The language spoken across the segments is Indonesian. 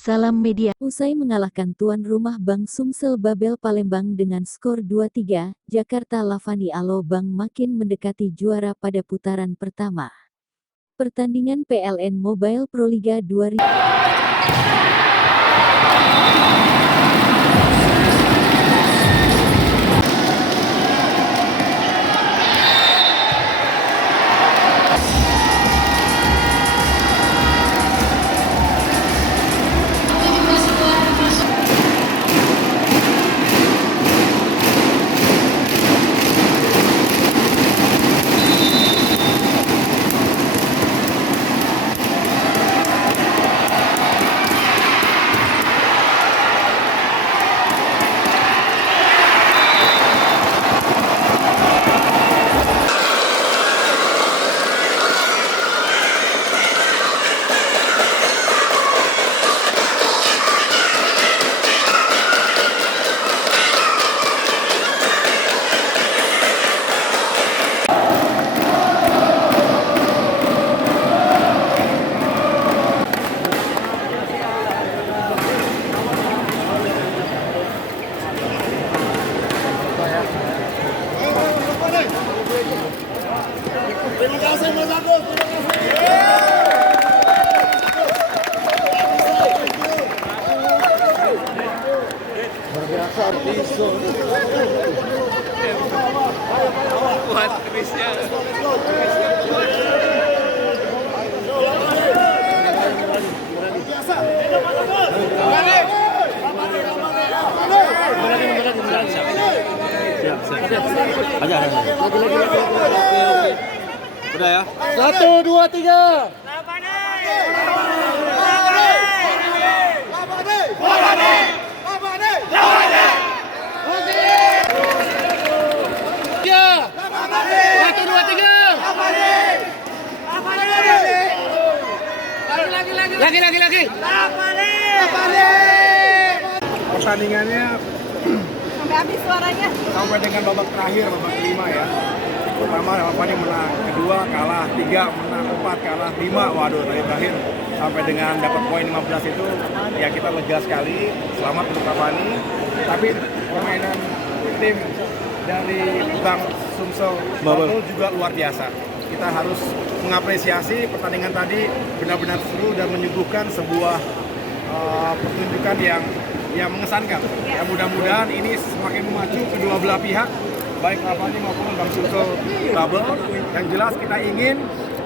Salam Media. Usai mengalahkan tuan rumah Bank Sumsel Babel Palembang dengan skor 2-3, Jakarta Lavani Alobang makin mendekati juara pada putaran pertama. Pertandingan PLN Mobile Proliga 2000. Terima kasih Mas Agus, terima kasih. Berbiasa bisu. Kuat Krisnya. Udah ya. 1, 2, 3. Lagi. Pertandingannya sampai habis suaranya. sampai dengan babak terakhir, babak kelima ya. Pertama Lavani menang, kedua kalah, 3 menang, 4 kalah, 5. Waduh, terakhir sampai dengan dapat poin 15 itu ya kita lega sekali. Selamat untuk Lavani. Tapi permainan tim dari Bank Sumsel Babel juga luar biasa. Kita harus mengapresiasi pertandingan tadi, benar-benar seru dan menyuguhkan sebuah pertunjukan yang mengesankan. Ya, mudah-mudahan ini semakin memacu kedua belah pihak, baik Lavani maupun Bank Sumsel Babel. Yang jelas kita ingin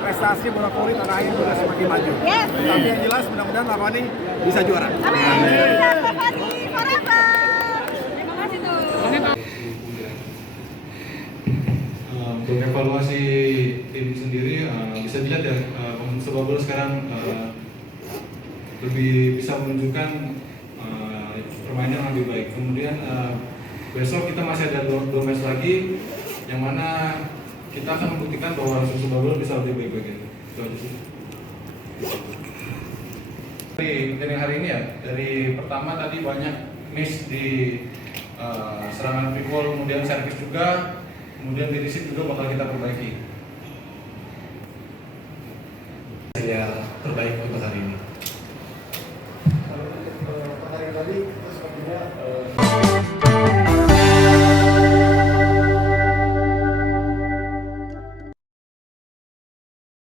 prestasi bola voli tanah air juga semakin maju. Yes. Tapi yang jelas mudah-mudahan Lavani bisa juara. Amin. Lavani forever. Terima kasih tuh. Untuk evaluasi tim sendiri bisa dilihat ya, Babel sekarang lebih bisa menunjukkan permainan yang lebih baik. Kemudian besok kita masih ada dua match lagi, yang mana kita akan membuktikan bahwa Babel bisa lebih baik lagi. Itu aja sih. Dari hari ini ya, dari pertama tadi banyak miss di serangan free ball, kemudian servis juga, kemudian di receive juga bakal kita perbaiki.